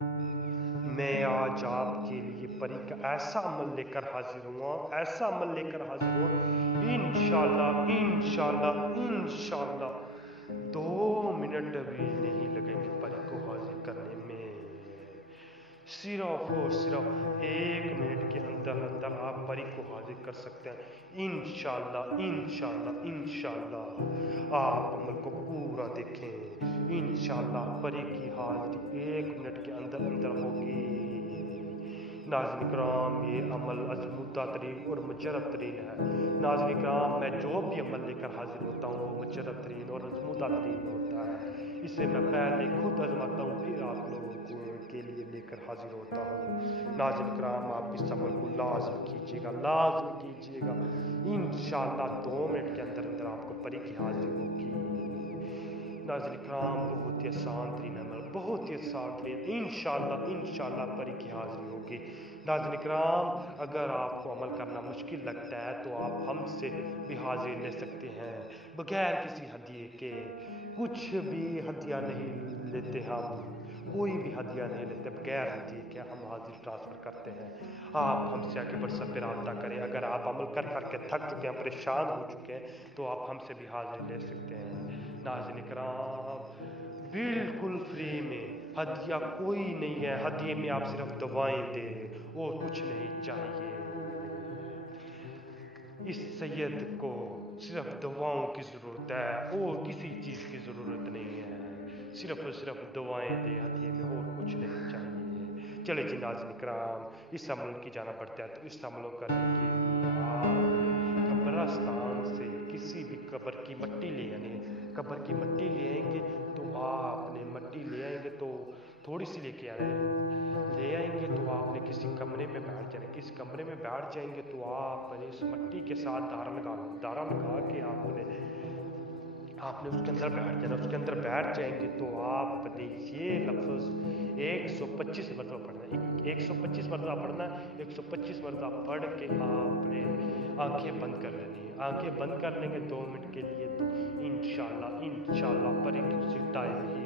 मैं आज आपके लिए परी का ऐसा अमल लेकर हाजिर हुआ, ऐसा अमल लेकर हाजिर हुआ, इंशाल्लाह इंशाल्लाह इंशाल्लाह 2 मिनट भी नहीं लगेंगे परी को हाजिर करने में। सिर्फ और सिर्फ 1 मिनट के अंदर अंदर आप परी को हाजिर कर सकते हैं, इंशाल्लाह इंशाल्लाह इंशाल्लाह। आप अमल को पूरा देखें, इंशाल्लाह परी की हाजिरी 1 मिनट के अंदर अंदर होगी। नाज़रीन इकराम, ये अमल अज़मुद्दा तरीन और मुजर्रब तरीन है। नाज़रीन इकराम, मैं जो भी अमल लेकर हाजिर होता हूँ वो मुजर्रब तरीन और अज़मुद्दा तरीन होता है। इसे मैं पहले खुद आजमाता हूँ, फिर आप लोगों के लिए लेकर हाजिर होता हूँ। नाज़रीन इकराम, आप इस अमल को लाज़म कीजिएगा, लाज़म कीजिएगा। इंशाअल्लाह 2 मिनट के अंदर अंदर आपको परी की हाजिरी होगी। नाज़रीन इकराम, बहुत ही आसान तरीन अमल, बहुत ही आसान तरीन, इंशाअल्लाह इंशाअल्लाह परी की हाजिरी होगी। नाज़रीन इकराम, अगर आपको अमल करना मुश्किल लगता है तो आप हमसे भी हाजिरी ले सकते हैं, बगैर किसी हदिये के। कुछ भी हदिया नहीं लेते हम, कोई भी हदिया नहीं लेते, बगैर हदिये के हम हाजिर ट्रांसफ़र करते हैं। आप हमसे आके व्हाट्सएप पे रब्ता करें। अगर आप अमल कर करके थक चुके हैं, परेशान हो चुके हैं, तो आप हमसे भी हाजिरी ले सकते हैं। नाज़रीन इकराम, बिल्कुल फ्री में, हदिया कोई नहीं है, हदिये में आप सिर्फ दवाएं दे और कुछ नहीं चाहिए। इस सैयद को सिर्फ दवाओं की ज़रूरत है और किसी चीज़ की ज़रूरत नहीं है, सिर्फ और सिर्फ दवाएं दे हदिये में और कुछ नहीं चाहिए। चले जी नाज़रीन इकराम, इस अमल की जाना पड़ता है, तो इस अमल को करने के लिए आप कब्रिस्तान से किसी भी कब्र की मट्टी ले आनी है। कब्र की मट्टी ले आएंगे तो आपने मट्टी ले आएंगे तो थोड़ी सी लेके आए, ले आएंगे तो आपने किसी कमरे में बैठ जाना। किसी कमरे में बैठ जाएंगे तो आपने इस मट्टी के साथ दारा लगा के आपने उसके अंदर बैठ जाना। उसके अंदर बैठ जाएंगे तो आपने ये लफ्ज़ 125 मरतबा पढ़ना है, 125 मरतबा पढ़ना है। 125 मरतबा पढ़ के आपने आंखें बंद कर लेनी है। आंखें बंद कर लेंगे 2 मिनट के लिए, तो इंशाल्लाह इंशाल्लाह परी की उसी टाइम ही